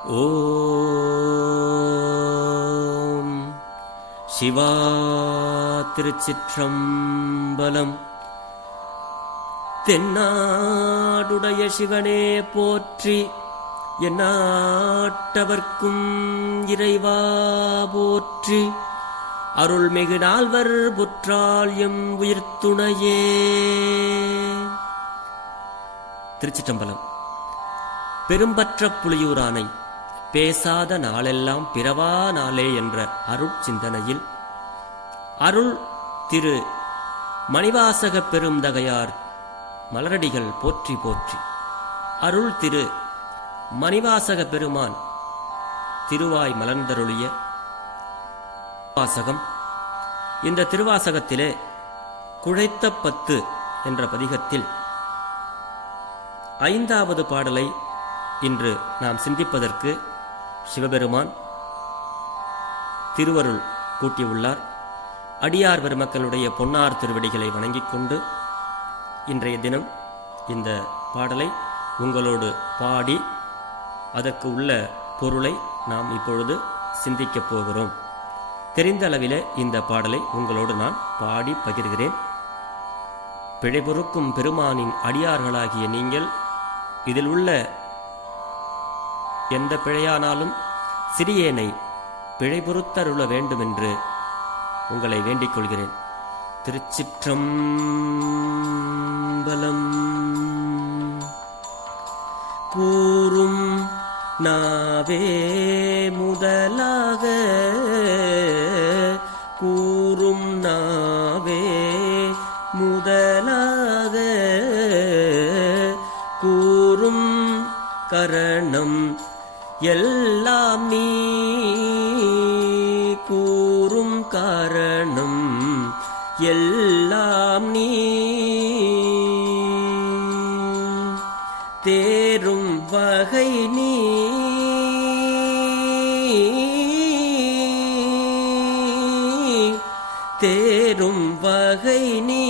ஓம் சிவா திருச்சிற்றம்பலம். தென்னாடுடைய சிவனே போற்றி, எந்நாட்டவர்க்கும் இறைவா போற்றி. அருள்மிகு நால்வர் புற்றால் எம் உயிர்த்துணையே. திருச்சிற்றம்பலம். பெரும்பற்ற புலியூரானை பேசாத நாளெல்லாம் பிறவா நாளே என்ற அருட்சிந்தனையில் அருள் திரு மணிவாசக பெருந்தகையார் மலரடிகள் போற்றி போற்றி. அருள் திரு மணிவாசக பெருமான் திருவாய் மலர்ந்தருளிய வாசகம். இந்த திருவாசகத்திலே குழைத்த பத்து என்ற பதிகத்தில் 5வது பாடலை இன்று நாம் சிந்திப்பதற்கு சிவபெருமான் திருவருள் கூட்டியுள்ளார். அடியார் பெருமக்களுடைய பொன்னார் திருவடிகளை வணங்கிக் கொண்டு இன்றைய தினம் இந்த பாடலை உங்களோடு பாடி அதற்கு உள்ள பொருளை நாம் இப்பொழுது சிந்திக்கப் போகிறோம். தெரிந்த அளவிலே இந்த பாடலை உங்களோடு நான் பாடி பகிர்கிறேன். பிழை பொறுக்கும் பெருமானின் அடியார்களாகிய நீங்கள் இதில் உள்ள எந்த பிழையானாலும் சிறியேனை பிழை பொறுத்தருள வேண்டுமென்று உங்களை வேண்டிக் கொள்கிறேன். திருச்சிற்றம்பலம். கூறும் நாவே முதலாக, கூறும் நாவே முதலாக, கூறும் கரணம் எல்லாம் நீ, கூறும் காரணம் எல்லாம் நீ. தேரும் வகை நீ, தேரும் வகை நீ,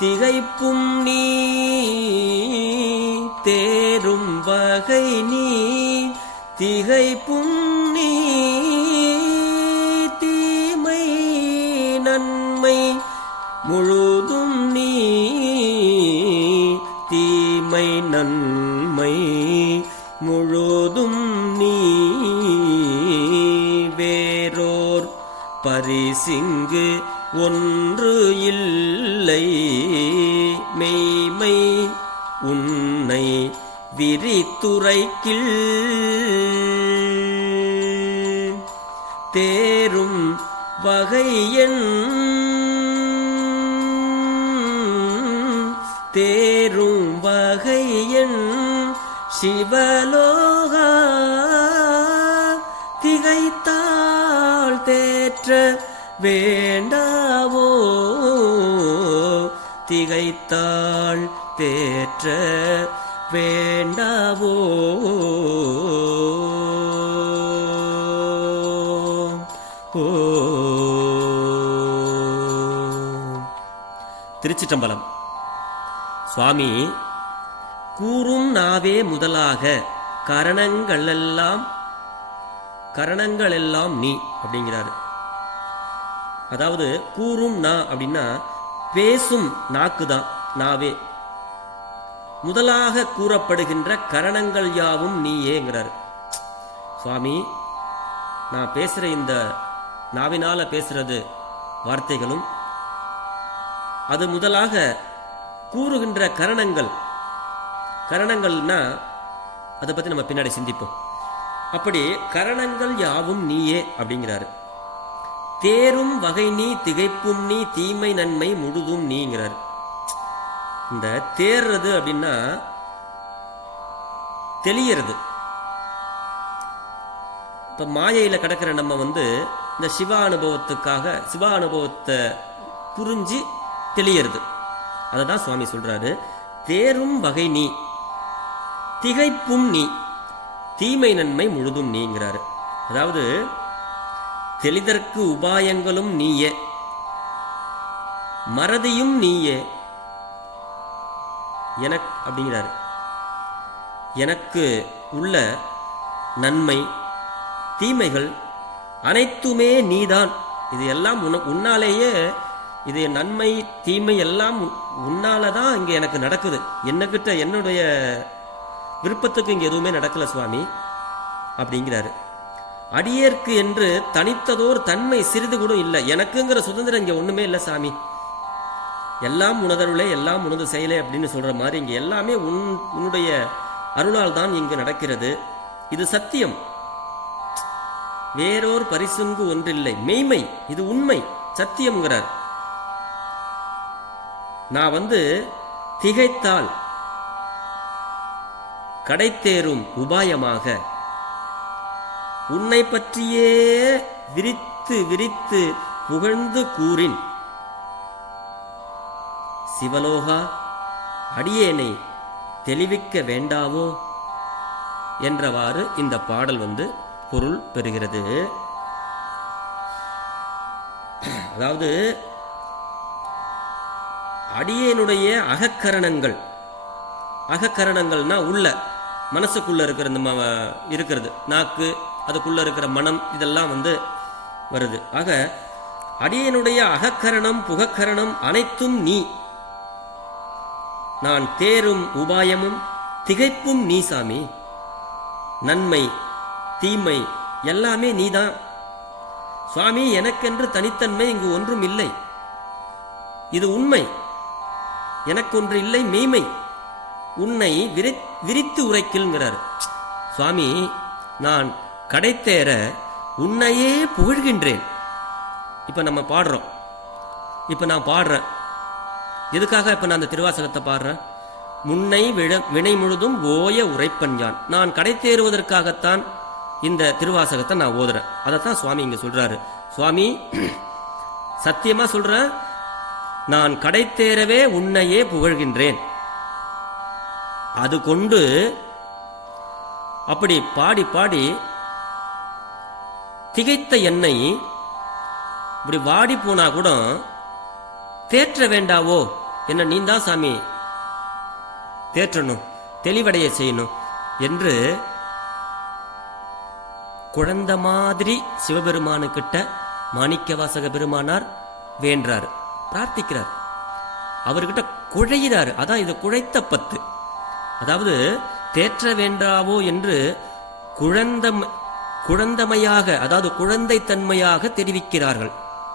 திகைப்பும் நீ, தேரும் வகை நீ, திகைப்பும் நீ. தீமை நன்மை முழுதும் நீ, தீமை நன்மை முழுதும் நீ. வேறோர் பரிசிங்கு ஒன்று இல்லை, மெய்மை உன்னை விரித்துரைக்கில். தேரும் வகையன், தேரும் வகையன் சிவலோகா. திகைத்தாள் தேற்ற வேண்டாவோ, திகைத்தாள் தேற்ற வேண்டாவோ. திருச்சிற்றம்பலம். சுவாமி கூறும் நாவே முதலாக, கரணங்களெல்லாம் நீ அப்படிங்கிறாரு. அதாவது கூறும் நா அப்படின்னா பேசும் நாக்குதான் நாவே. முதலாக கூறப்படுகின்ற கரணங்கள் யாவும் நீயேங்கிறார் சுவாமி. நான் பேசுற இந்த நாவினால பேசுறது வார்த்தைகளும், அது முதலாக கூறுகின்ற கரணங்கள்னா அதை பத்தி நம்ம பின்னாடி சிந்திப்போம். அப்படி கரணங்கள் யாவும் நீயே அப்படிங்கிறாரு. தேரும் வகை நீ, திகைப்பும் நீ, தீமை நன்மை முழுதும் நீங்கிறார். இந்த தேர்றது அப்படின்னா தெளியறது. இப்ப மாயையில கிடக்கிற நம்ம இந்த சிவானுபவத்தை புரிஞ்சு தெளியறது. அததான் சுவாமி சொல்றாரு. தேரும் வகை நீ, திகைப்பும் நீ, தீமை நன்மை முழுதும் நீங்கிறாரு. அதாவது தெளிதற்கு உபாயங்களும் நீயே, மறதியும் நீயே, எனக்கு அப்படிங்கிறாரு. எனக்கு உள்ள நன்மை தீமைகள் அனைத்துமே நீதான். இது எல்லாம் உன்னாலேயே, இது நன்மை தீமை எல்லாம் உன்னாலதான் இங்க எனக்கு நடக்குது. என்னகிட்ட என்னுடைய விருப்பத்துக்கு இங்க எதுவுமே நடக்கல சுவாமி அப்படிங்கிறாரு. அடியேற்கு என்று தனித்ததோர் தன்மை சிறிது கூட இல்லை. எனக்குங்கிற சுதந்திரம் இங்க ஒண்ணுமே இல்லை சாமி. எல்லாம் உனதருளே, எல்லாம் உனது செயலே அப்படின்னு சொல்ற மாதிரி இங்க எல்லாமே உன்னுடைய அருளால் தான் இங்கு நடக்கிறது. இது சத்தியம், வேறோர் பரிசுங்கு ஒன்றில்லை. மெய்மை, இது உண்மை, சத்தியம்ங்கிறார். நான் திகைத்தால் கடைத்தேறும் உபாயமாக உன்னை பற்றியே விரித்து விரித்து புகழ்ந்து கூறின் சிவலோகா அடியேனை தெளிவிக்க வேண்டாவோ என்றவாறு இந்த பாடல் பொருள் பெறுகிறது. அதாவது அடியேனுடைய அகக்கரணங்கள், அகக்கரணங்கள்னா உள்ள மனசுக்குள்ள இருக்கிறது நாக்கு, அதுக்குள்ள இருக்கிற மனம், இதெல்லாம் வருது. ஆக அடியனுடைய அகக்கரணம் புகக்கரணம் அனைத்தும் நீ. நான் தேரும் உபாயமும் திகைப்பும் நீ சாமி. நன்மை தீமை எல்லாமே நீதான் சுவாமி. எனக்கென்று தனித்தன்மை இங்கு ஒன்றும் இல்லை, இது உண்மை. எனக்கொன்று இல்லை, மெய்மை. உன்னை விரித்து உரைக்கில்ங்கிறார் சுவாமி. நான் கடைத்தேற உன்னையே புகழ்கின்றேன். இப்ப நம்ம பாடுறோம், இப்ப நான் பாடுறேன். எதுக்காக இப்ப நான் அந்த திருவாசகத்தை பாடுறேன்? முன்னை வினை முழுதும் ஓய உரைப்பன் யான். நான் கடைத்தேறுவதற்காகத்தான் இந்த திருவாசகத்தை நான் ஓதுறேன். அதைத்தான் சுவாமி இங்க சொல்றாரு. சுவாமி சத்தியமா சொல்றேன், நான் கடைத்தேறவே உன்னையே புகழ்கின்றேன். அது கொண்டு அப்படி பாடி பாடி திகைத்த என்னை இப்படி வாடி போனா கூட தேற்ற வேண்டாவோ, என்ன நீந்தான் சாமி தேற்றணும், தெளிவடைய செய்யணும் என்று குழந்தை மாதிரி சிவபெருமானுக்கிட்ட மாணிக்கவாசக பெருமானார் வேண்டார், பிரார்த்திக்கிறார். அவர்கிட்ட குழையிறாரு. அதான் இது குழைத்த பத்து. அதாவது தேற்ற வேண்டாவோ என்று குழந்தமையாக, அதாவது குழந்தை தன்மையாக தெரிவிக்கிறார்கள்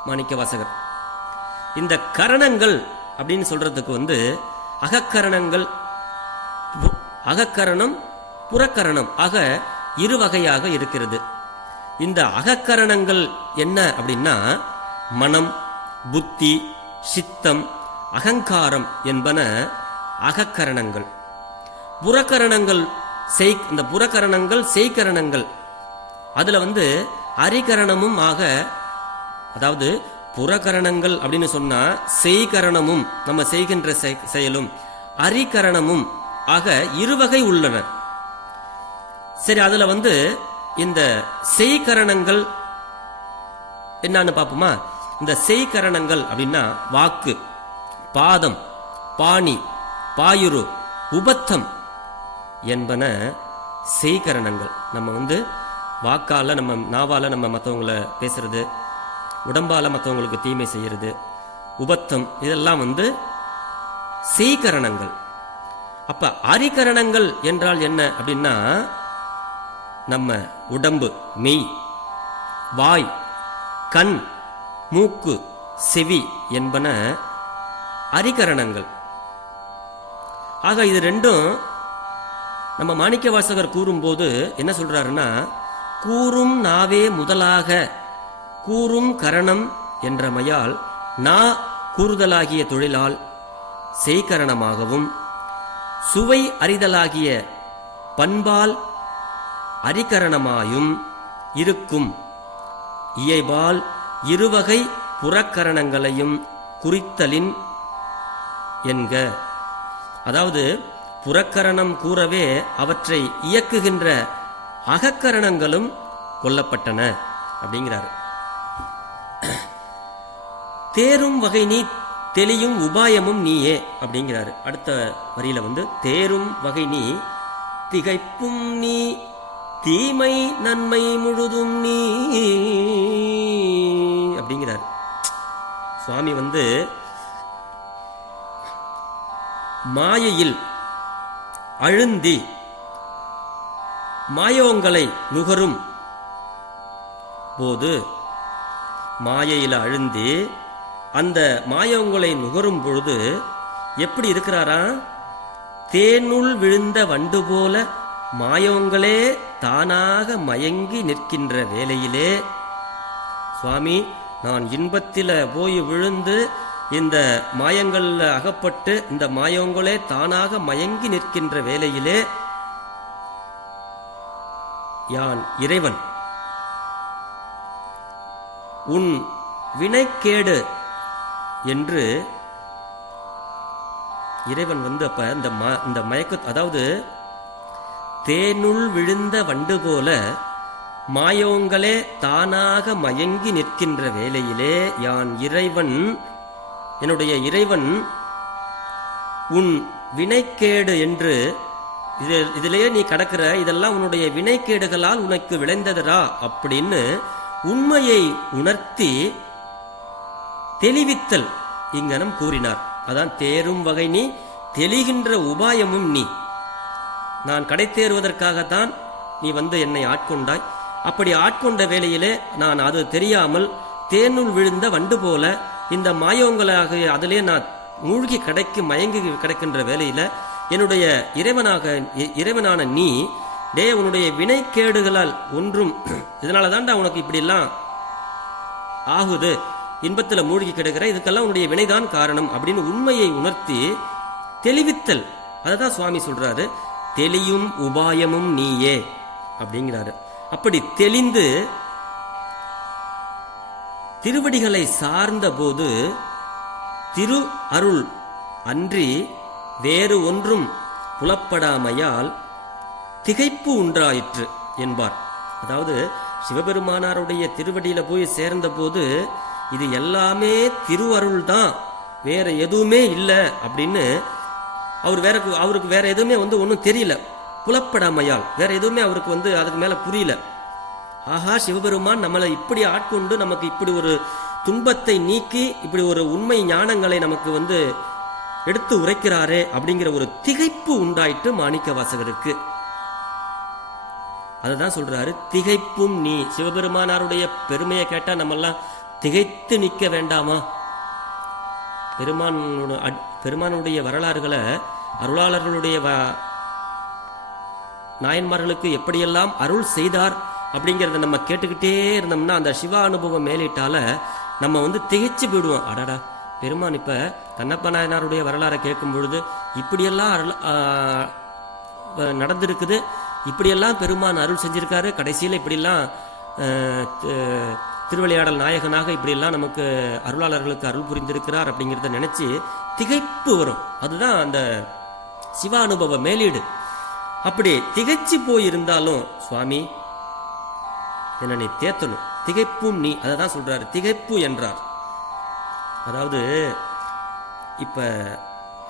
மாணிக்கவாசகர். இந்த கரணங்கள் அப்படின்னு சொல்றதுக்கு அகக்கரணங்கள், அகக்கரணம் புறக்கரணம் ஆக இரு வகையாக இருக்கிறது. இந்த அகக்கரணங்கள் என்ன அப்படின்னா மனம், புத்தி, சித்தம், அகங்காரம் என்பன அகக்கரணங்கள். புறக்கரணங்கள் இந்த புறக்கரணங்கள் செய்கரணங்கள். அதுல அரிகரணமும் ஆக, அதாவது புறக்கரணங்கள் அப்படின்னு சொன்னா செய்கரணமும் நம்ம செய்கின்ற செயலும் அரிகரணமும் ஆக இருவகை உள்ளன. சரி, அதுல இந்த செய்கரணங்கள் என்னன்னு பாப்போமா? இந்த செய்கரணங்கள் அப்படின்னா வாக்கு, பாதம், பாணி, பாயுரு, உபத்தம் என்பன செய்கரணங்கள். நம்ம வாக்கால, நம்ம நாவால நம்ம மற்றவங்களை பேசுறது, உடம்பால மற்றவங்களுக்கு தீமை செய்யறது, உபத்தம், இதெல்லாம் செய்கரணங்கள். அப்ப அரிகரணங்கள் என்றால் என்ன அப்படின்னா நம்ம உடம்பு, மெய், வாய், கண், மூக்கு, செவி என்பன அரிகரணங்கள். ஆக இது ரெண்டும் நம்ம மாணிக்கவாசகர் கூறும்போது என்ன சொல்றாருன்னா, கூறும் நாவே முதலாக கூறும் கரணம் என்றமையால் நா கூறுதலாகிய தொழிலால் செய்கரணமாகவும் சுவை அறிதலாகிய பண்பால் அரிகரணமாயும் இருக்கும் இயைபால் இருவகை புறக்கரணங்களையும் குறித்தலின் என்க. அதாவது புறக்கரணம் கூறவே அவற்றை இயக்குகின்ற அகக்கரணங்களும் கொல்லப்பட்டன அப்படிங்கிறார். தேரும் வகை நீ, தெளியும் உபாயமும் நீயே அப்படிங்கிறாரு. அடுத்த வரியில தேரும் வகை நீ, திகைப்பும் நீ, தீமை நன்மை முழுதும் நீ அப்படிங்கிறார் சுவாமி. மாயையில் அழுந்தி மாயோங்களை நுகரும் போது, மாயையில் அழுந்தி அந்த மாயோங்களை நுகரும் பொழுது எப்படி இருக்கிறாரா? தேனுள் விழுந்த வண்டு போல மாயோங்களே தானாக மயங்கி நிற்கின்ற வேளையிலே, சுவாமி நான் இன்பத்தில போய் விழுந்து இந்த மாயங்கள்ல அகப்பட்டு இந்த மாயோங்களே தானாக மயங்கி நிற்கின்ற வேளையிலே யான் இறைவன் உன் வினைக்கேடு என்று இறைவன் அப்ப இந்த மயக்க, அதாவது தேனுள் விழுந்த வண்டு போல மாயோங்களே தானாக மயங்கி நிற்கின்ற வேளையிலே யான் இறைவன், என்னுடைய இறைவன் உன் வினைக்கேடு என்று, இதிலேயே நீ கடக்கிற, இதெல்லாம் உன்னுடைய வினைக்கேடுகளால் உனக்கு விளைந்ததரா அப்படின்னு உண்மையை உணர்த்தி தெளிவித்தல் இங்கனம் கூறினார். அதான் தேரும் வகை நீ, தெளிகின்ற உபாயமும் நீ. நான் கடை தேறுவதற்காகத்தான் நீ என்னை ஆட்கொண்டாய். அப்படி ஆட்கொண்ட வேளையிலே நான் அது தெரியாமல் தேனுள் விழுந்த வண்டு போல இந்த மாயோங்களாக அதிலே நான் மூழ்கி கிடைக்கு மயங்கி கிடக்கின்ற வேளையில என்னுடைய இறைவனான நீ, உன்னுடைய வினைக்கேடுகளால் ஒன்றும், இதனாலதான்டா உனக்கு இப்படி எல்லாம் ஆகுது, இன்பத்துல மூழ்கி கிடக்கிற, இதுக்கெல்லாம் உன்னுடைய வினைதான் காரணம் அப்படின்னு உண்மையை உணர்த்தி தெளிவித்தல். அததான் சுவாமி சொல்றாரு, தெளியும் உபாயமும் நீயே அப்படிங்கிறாரு. அப்படி தெளிந்து திருவடிகளை சார்ந்த போது திரு அருள் அன்றி வேறு ஒன்றும் புலப்படாமையால் திகைப்பு உண்டாயிற்று என்பார். அதாவது சிவபெருமானாருடைய திருவடியில போய் சேர்ந்த போது இது எல்லாமே திருவருள் தான், வேற எதுவுமே இல்லை அப்படின்னு அவருக்கு வேற எதுவுமே ஒன்றும் தெரியல. புலப்படாமையால் வேற எதுவுமே அவருக்கு அதுக்கு மேல புரியல. ஆஹா, சிவபெருமான் நம்மளை இப்படி ஆட்கொண்டு நமக்கு இப்படி ஒரு துன்பத்தை நீக்கி இப்படி ஒரு உண்மை ஞானங்களை நமக்கு எடுத்து உரைக்கிறாரே அப்படிங்கிற ஒரு திகைப்பு உண்டாயிட்டு மாணிக்க வாசகருக்கு. அதுதான் சொல்றாரு, திகைப்பும் நீ. சிவபெருமானாருடைய பெருமையை கேட்டா நம்மெல்லாம் திகைத்து நிற்க வேண்டாமா? பெருமானுடைய வரலாறுகளை அருளாளர்களுடைய நாயன்மார்களுக்கு எப்படியெல்லாம் அருள் செய்தார் அப்படிங்கிறத நம்ம கேட்டுக்கிட்டே இருந்தோம்னா அந்த சிவ அனுபவம் மேலிட்டால நம்ம திகைச்சு போயிடுவோம். அடடா, பெருமான் இப்ப கண்ணப்ப நாயனாருடைய வரலாறை கேட்கும் பொழுது இப்படியெல்லாம் நடந்திருக்குது, இப்படியெல்லாம் பெருமான் அருள் செஞ்சிருக்காரு, கடைசியில் இப்படிலாம் திருவிளையாடல் நாயகனாக இப்படியெல்லாம் நமக்கு அருளாளர்களுக்கு அருள் புரிந்திருக்கிறார் அப்படிங்கிறத நினைச்சு திகைப்பு வரும். அதுதான் அந்த சிவ அனுபவ மேலீடு. அப்படி திகைச்சு போயிருந்தாலும் சுவாமி என்ன நீ தேத்தணும், திகைப்பும் நீ. அததான் சொல்றாரு, திகைப்பு என்றார். அதாவது இப்ப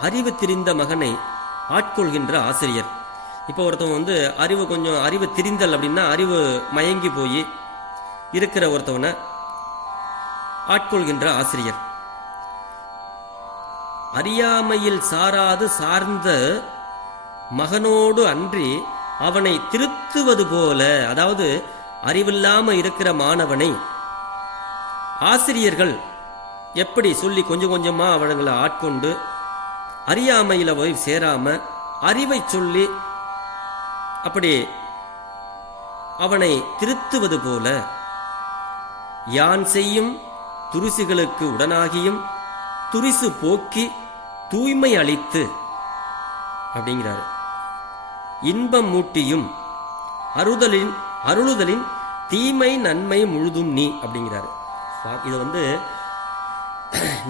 அறிவு திரிந்த மகனை ஆட்கொள்கின்ற ஆசிரியர். இப்ப ஒருத்தவன் அறிவு திரிந்தல் அப்படின்னா அறிவு மயங்கி போய் இருக்கிற ஒருத்தவனை ஆட்கொள்கின்ற ஆசிரியர். அறியாமையில் சாராது சார்ந்த மகனோடு அன்றி அவனை திருத்துவது போல, அதாவது அறிவில்லாம இருக்கிற மாணவனை ஆசிரியர்கள் எப்படி சொல்லி கொஞ்சம் கொஞ்சமா அவங்களை ஆட்கொண்டு அறியாமையில போய் சேராம அறிவை சொல்லி அப்படி அவனை திருத்துவது போல யான் செய்யும் துரிசுகளுக்கு உடனாகியும் துரிசு போக்கி தூய்மை அளித்து அப்படிங்கிறாரு. இன்பம் மூட்டியும் அருளுதலின் தீமை நன்மை முழுதும் நீ அப்படிங்கிறாரு. இது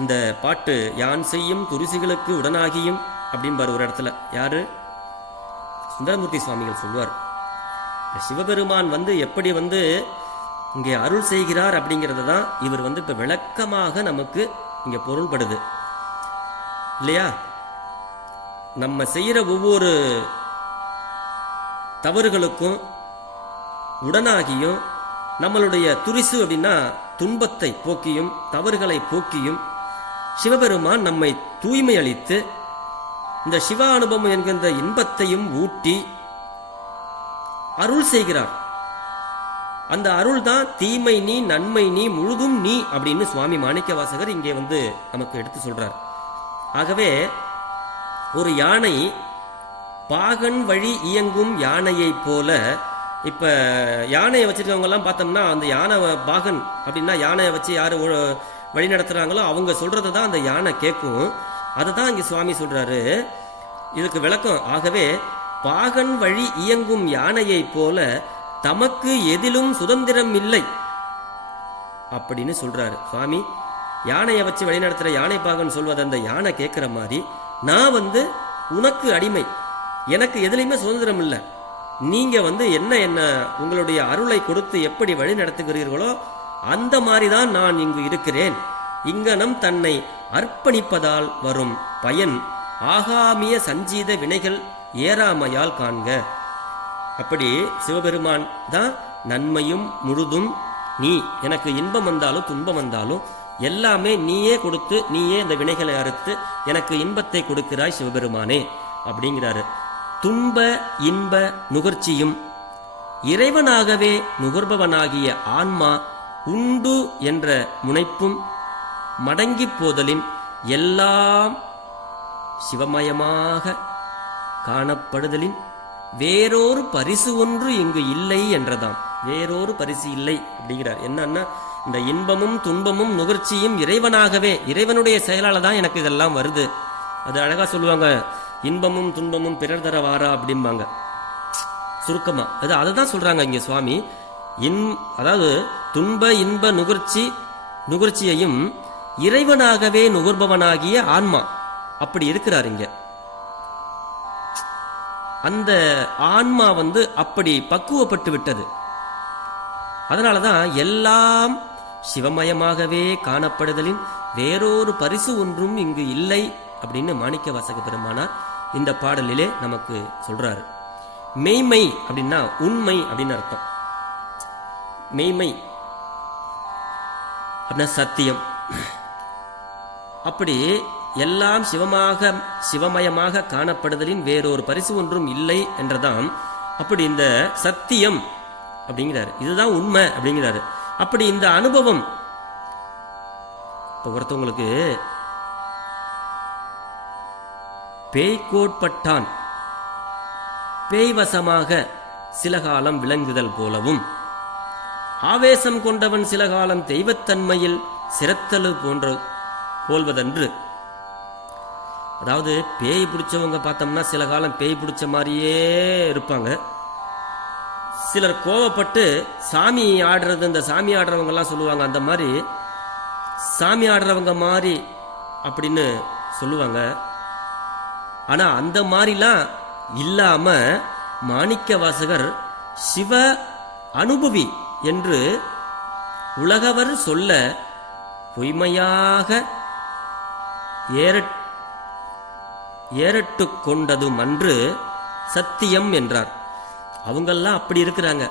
இந்த பாட்டு யான் செய்யும் துரிசுகளுக்கு உடனாகியும் அப்படின்பாரு ஒரு இடத்துல. யாரு? சுந்தரமூர்த்தி சுவாமிகள் சொல்வார். சிவபெருமான் எப்படி இங்கே அருள் செய்கிறார் அப்படிங்கிறது தான் இவர் இப்ப விளக்கமாக நமக்கு இங்க பொருள்படுது இல்லையா? நம்ம செய்யற ஒவ்வொரு தவறுகளுக்கும் உடனாகியும் நம்மளுடைய துரிசு அப்படின்னா துன்பத்தை போக்கியும் தவறுகளை போக்கியும் சிவபெருமான் நம்மை தூய்மை அளித்து இந்த சிவ அனுபவம் என்கின்ற இன்பத்தையும் ஊட்டி அருள் செய்கிறார். அந்த அருள் தான் தீமை நீ நன்மை நீ முழுதும் நீ அப்படின்னு சுவாமி மாணிக்கவாசகர் இங்கே நமக்கு எடுத்து சொல்றார். ஆகவே ஒரு யானை பாகன் வழி இயங்கும் யானையை போல, இப்ப யானையை வச்சிருக்கவங்க எல்லாம் பார்த்தோம்னா அந்த யானை பாகன் அப்படின்னா யானையை வச்சு யாரு வழி நடத்துறாங்களோ அவங்க சொல்றதை தான் அந்த யானை கேட்கும். அதை தான் இங்க சுவாமி சொல்றாரு. இதுக்கு விளக்கம், ஆகவே பாகன் வழி இயங்கும் யானையை போல தமக்கு எதிலும் சுதந்திரம் இல்லை அப்படின்னு சொல்றாரு சுவாமி. யானையை வச்சு வழி நடத்துற யானை பாகன் சொல்வதை அந்த யானை கேட்கிற மாதிரி நான் உனக்கு அடிமை, எனக்கு எதுலையுமே சுதந்திரம் இல்லை, நீங்க என்ன உங்களுடைய அருளை கொடுத்து எப்படி வழி நடத்துகிறீர்களோ அந்த மாதிரிதான் நான் இங்கு இருக்கிறேன். இங்கனம் தன்னை அர்ப்பணிப்பதால் வரும் பயன் ஆகாமிய சஞ்சீத வினைகள் ஏறாமையால் காண்க. அப்படி சிவபெருமான் தான் நன்மையும் முழுதும் நீ, எனக்கு இன்பம் வந்தாலும் துன்பம் வந்தாலும் எல்லாமே நீயே கொடுத்து நீயே இந்த வினைகளை அறுத்து எனக்கு இன்பத்தை கொடுக்கிறாய் சிவபெருமானே அப்படிங்கிறாரு. துன்ப இன்ப நுகர்ச்சியும் இறைவனாகவே நுகர்பவனாகிய ஆன்மா உண்டு என்ற முனைப்பும் மடங்கி போதலின் எல்லாம் சிவமயமாக காணப்படுதலின் வேறொரு பரிசு ஒன்று இங்கு இல்லை என்றதாம். வேறொரு பரிசு இல்லை அப்படிங்கிறார். என்னன்னா இந்த இன்பமும் துன்பமும் நுகர்ச்சியும் இறைவனாகவே, இறைவனுடைய செயலால தான் எனக்கு இதெல்லாம் வருது. அது அழகா சொல்லுவாங்க, இன்பமும் துன்பமும் பிறர் தர வாரா அப்படிம்பாங்க சுருக்கமா. அதை தான் சொல்றாங்க இங்க சுவாமி. அதாவது துன்ப இன்ப நுகர்ச்சியையும் இறைவனாகவே நுகர்பவனாகிய ஆன்மா அப்படி இருக்கிறார் இங்க. அந்த ஆன்மா அப்படி பக்குவப்பட்டு விட்டது. அதனாலதான் எல்லாம் சிவமயமாகவே காணப்படுதலின் வேறொரு பரிசு ஒன்றும் இங்கு இல்லை அப்படின்னு மாணிக்க வாசக பெருமானார் இந்த பாடலிலே நமக்கு சொல்றாரு. மெய்மை அப்படின்னா உண்மை அப்படின்னு அர்த்தம். மெய்மை அப்படின்னா சத்தியம். அப்படி எல்லாம் சிவமயமாக காணப்படுதலின் வேறொரு பரிசு ஒன்றும் இல்லை என்றதாம். அப்படி இந்த சத்தியம் அப்படிங்கிறாரு, இதுதான் உண்மை அப்படிங்கிறாரு. அப்படி இந்த அனுபவம், இப்ப ஒருத்தவங்களுக்கு பேய்கோட்பட்டான் பேய்வசமாக சில காலம் விளங்குதல் போலவும், ஆவேசம் கொண்டவன் சில காலம் தெய்வத்தன்மையில் சிரத்தலு போல்வதன்று. அதாவது பேய் பிடிச்சவங்க பார்த்தோம்னா சில காலம் பேய் பிடிச்ச மாதிரியே இருப்பாங்க. சிலர் கோவப்பட்டு சாமி ஆடுறது, இந்த சாமி ஆடுறவங்க எல்லாம் சொல்லுவாங்க அந்த மாதிரி சாமி ஆடுறவங்க மாதிரி அப்படின்னு சொல்லுவாங்க. ஆனா அந்த மாதிரிலாம் இல்லாம மாணிக்க வாசகர் சிவ அனுபவி என்று உலகவர் சொல்ல பொய்மையாக ஏறட்டு கொண்டதும் அன்று சத்தியம் என்றார். அவங்கெல்லாம் அப்படி இருக்கிறாங்க.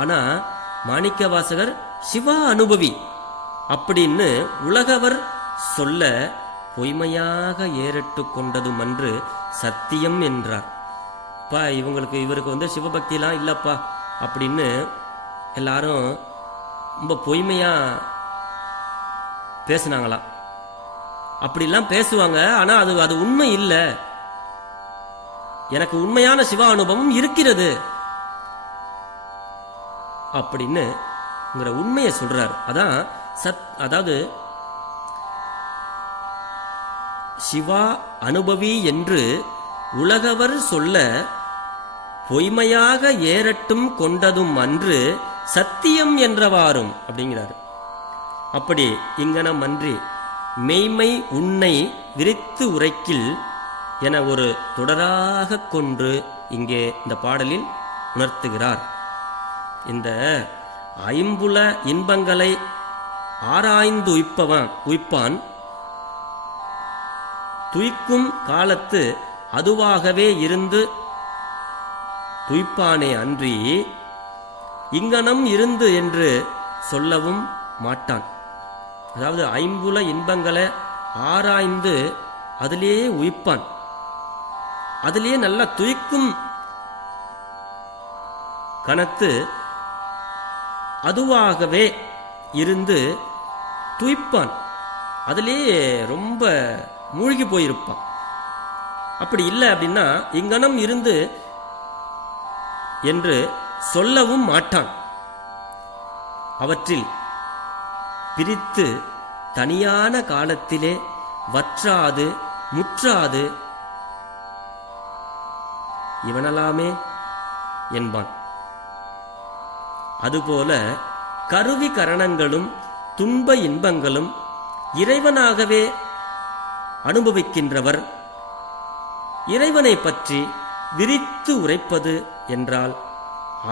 ஆனா மாணிக்க வாசகர் சிவ அனுபவி அப்படின்னு உலகவர் சொல்ல பொய்மையாக ஏறட்டு கொண்டதும் அன்று சத்தியம் என்றார். பா இவருக்கு சிவபக்திலாம் இல்லப்பா அப்படின்னு எல்லாரும் ரொம்ப பொய்மையா பேசினாங்களாம். அப்படிலாம் பேசுவாங்க. ஆனா அது உண்மை இல்லை. எனக்கு உண்மையான சிவ அனுபவம் இருக்கிறது அப்படின்னு உண்மையை சொல்றார். அதான் அதாவது சிவா அனுபவி என்று உலகவர் சொல்ல பொய்மையாக ஏறட்டும் கொண்டதும் அன்று சத்தியம் என்றவாறும் அப்படிங்கிறார். அப்படி இங்கனம் அன்றி மெய்மை உன்னை விரித்து உரைக்கில் என ஒரு தொடராக கொன்று இங்கே இந்த பாடலில் உணர்த்துகிறார். இந்த ஐம்புல இன்பங்களை ஆராய்ந்து உய்ப்பான் துய்க்கும் காலத்து அதுவாகவே இருந்து துய்ப்பானே அன்றி இங்கனம் இருந்து என்று சொல்லவும் மாட்டான். அதாவது ஐம்புல இன்பங்களை ஆராய்ந்து அதிலேயே உயிப்பான், அதிலேயே நல்லா துய்க்கும் கணத்து அதுவாகவே இருந்து துய்ப்பான், அதிலேயே ரொம்ப மூழ்கி போயிருப்பான். அப்படி இல்லை அப்படின்னா இங்கனம் இருந்து என்று சொல்லவும் மாட்டான். அவற்றில் பிரித்து தனியான காலத்திலே வற்றாது முற்றாது இவனலாமே என்பான். அதுபோல கருவி கரணங்களும் துன்ப இன்பங்களும் இறைவனாகவே அனுபவிக்கின்றவர் இறைவனை பற்றி விரித்து உரைப்பது என்றால்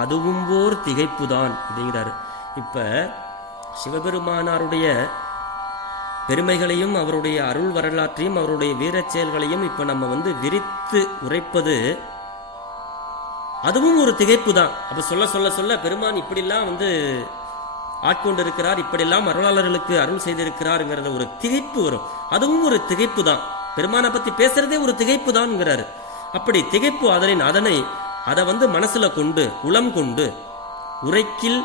அதுவும் ஓர் திகைப்புதான் அப்படிங்கிறாரு. இப்ப சிவபெருமானாருடைய பெருமைகளையும் அவருடைய அருள் வரலாற்றையும் அவருடைய வீரச் செயல்களையும் இப்ப நம்ம விரித்து உரைப்பது அதுவும் ஒரு திகைப்பு தான். அப்ப சொல்ல சொல்ல சொல்ல பெருமான் இப்படிலாம் ஆட்கொண்டிருக்கிறார், இப்படியெல்லாம் அருளாளர்களுக்கு அருள் செய்திருக்கிறாருங்கிறத ஒரு திகைப்பு வரும். அதுவும் ஒரு திகைப்பு தான். பெருமானை பத்தி பேசுறதே ஒரு திகைப்பு தான்ங்கிறாரு. அப்படி திகைப்பு அதை மனசுல கொண்டு உளம் கொண்டு உரைக்கில்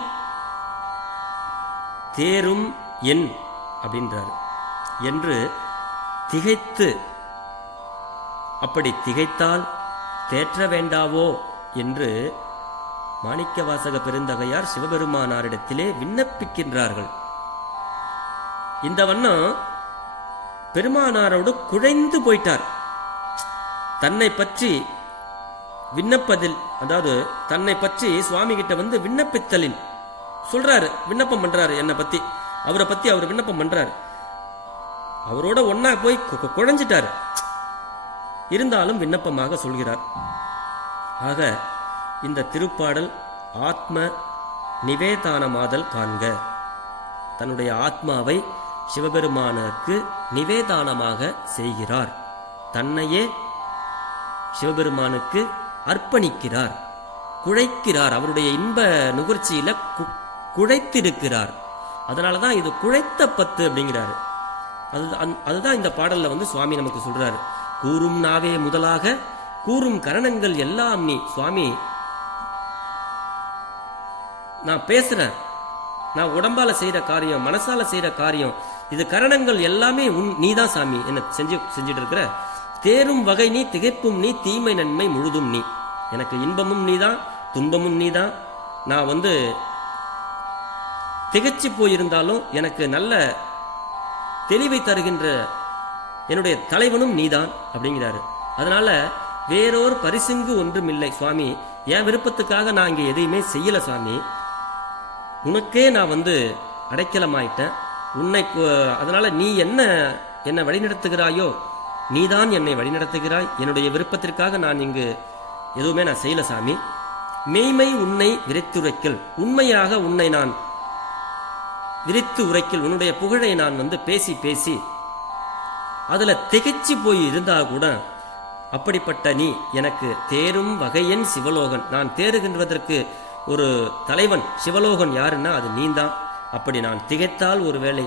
தேரும் என் அப்படின்றாரு என்று திகைத்து, அப்படி திகைத்தால் தேற்ற வேண்டாவோ என்று மாணிக்கவாசக பெருந்தகையார் சிவபெருமானாரிடத்திலே விண்ணப்பிக்கின்றார்கள். இந்த வண்ணம் பெருமானாரோடு குழைந்து போயிட்டார். தன்னை பற்றி விண்ணப்பதில், அதாவது தன்னை பற்றி சுவாமி கிட்ட விண்ணப்பித்தலின் சொல்றாரு, விண்ணப்பம் பண்றாரு. என்னை பத்தி அவரை பத்தி அவர் விண்ணப்பம் பண்றாரு. அவரோட ஒன்னா போய் குழைஞ்சிட்டாரு. இருந்தாலும் விண்ணப்பமாக சொல்கிறார். ஆக இந்த திருப்பாடல் ஆத்ம நிவேதானமாதல் காண்க. தன்னுடைய ஆத்மாவை சிவபெருமானுக்கு நிவேதானமாக செய்கிறார். தன்னையே சிவபெருமானுக்கு அர்ப்பணிக்கிறார், குழைக்கிறார். அவருடைய இன்ப நுகர்ச்சியில குழைத்திருக்கிறார். அதனாலதான் இது குழைத்த பத்து அப்படிங்கிறாரு. அதுதான் இந்த பாடல்ல சுவாமி நமக்கு சொல்றாரு. கூறும் நாவே முதலாக கூறும் கரணங்கள் எல்லாம் நீ. சுவாமி, நான் பேசுறேன், நான் உடம்பால செய்யற காரியம், மனசால செய்யற காரியம், இது கரணங்கள் எல்லாமே நீதான் சாமி. என்ன செஞ்சுட்டு இருக்கிற. தேரும் வகை நீ, திகைப்பும் நீ, தீமை நன்மை முழுதும் நீ. எனக்கு இன்பமும் நீதான், துன்பமும் நீதான். நான் திகைச்சு போயிருந்தாலும் எனக்கு நல்ல தெளிவை தருகின்ற என்னுடைய தலைவனும் நீதான் அப்படிங்கிறாரு. அதனால வேறொரு பரிசுங்கு ஒன்றும் இல்லை சுவாமி. என் விருப்பத்துக்காக நான் இங்க எதையுமே செய்யல சுவாமி. உனக்கே நான் அடைக்கலமாயிட்டேன். அதனால நீ என்னை வழிநடத்துகிறாயோ, நீதான் என்னை வழிநடத்துகிறாய். என்னுடைய விருப்பத்திற்காக நான் இங்கு எதுவுமே நான் செய்யல சாமி. மெய்மை உன்னை விரித்துரைக்கல். உண்மையாக உன்னை நான் விரித்து உரைக்கல். உன்னுடைய புகழை நான் பேசி பேசி அதுல திகைச்சு போய் இருந்தா கூட, அப்படிப்பட்ட நீ எனக்கு தேரும் வகையன் சிவலோகன். நான் தேறுகின்றதற்கு ஒரு தலைவன் சிவலோகன் யாருன்னா அது நீந்தான். அப்படி நான் திகைத்தால் ஒருவேளை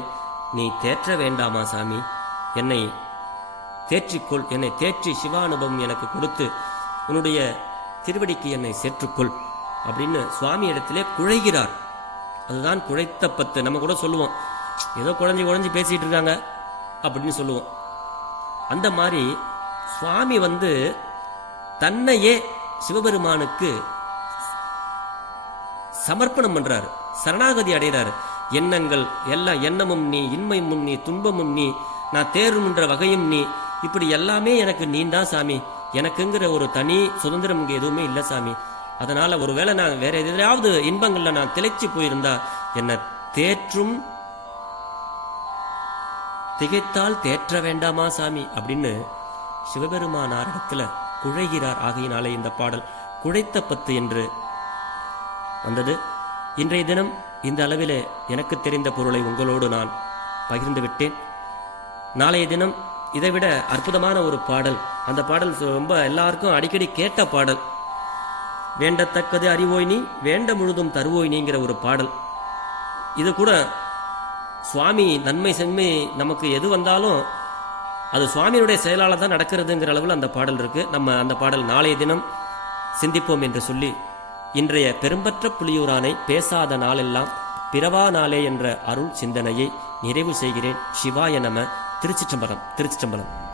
நீ தேற்ற வேண்டாமா சாமி? என்னை தேற்றிக்கொள், என்னை தேற்றி சிவானுபவம் எனக்கு கொடுத்து உன்னுடைய திருவடிக்கு என்னை சேர்த்துக்கொள் அப்படின்னு சுவாமி இடத்திலே குழைகிறார். அதுதான் குழைத்த பத்து. நம்ம கூட சொல்லுவோம், ஏதோ குழஞ்சி பேசிட்டு இருக்காங்க அப்படின்னு சொல்லுவோம். அந்த மாதிரி சுவாமி தன்னையே சிவபெருமானுக்கு சமர்ப்பணம் பண்றாரு, சரணாகதி அடைகிறாரு. எண்ணங்கள் எல்லாம், எண்ணமும் நீ, இன்மையும் நீ, துன்பமும் நீ, நான் தேரும்ன்ற வகையும் நீ, இப்படி எல்லாமே எனக்கு நீந்தான் சாமி. எனக்குங்கிற ஒரு தனி சுதந்திரம் இங்க எதுவுமே இல்லை சாமி. அதனால ஒருவேளை நான் வேற எதாவது இன்பங்கள்ல நான் திளைச்சு போயிருந்தா என்ன தேற்றும், திகைத்தால் தேற்ற வேண்டாமா சாமி அப்படின்னு சிவபெருமானாரிடத்துல குழைகிறார். ஆகையினாலே இந்த பாடல் குழைத்த பத்து என்று வந்தது. இன்றைய தினம் இந்த அளவிலே எனக்கு தெரிந்த பொருளை உங்களோடு நான் பகிர்ந்து விட்டேன். நாளைய தினம் இதைவிட அற்புதமான ஒரு பாடல். அந்த பாடல் ரொம்ப எல்லாருக்கும் அடிக்கடி கேட்ட பாடல். வேண்டத்தக்கது அறிவோய் நீ வேண்ட முழுதும் தருவோய் நீங்கிற ஒரு பாடல். இது கூட சுவாமி நன்மை சென்மை நமக்கு எது வந்தாலும் அது சுவாமியுடைய செயலால் தான் நடக்கிறதுங்கிற அளவில் அந்த பாடல் இருக்கு. நம்ம அந்த பாடல் நாளைய தினம் சிந்திப்போம் என்று சொல்லி இன்றைய பெரும்பற்ற புலியூரானை பேசாத நாளெல்லாம் பிறவா நாளே என்ற அருள் சிந்தனையை நிறைவு செய்கிறேன். சிவாய நம. திருச்சிற்றம்பலம்.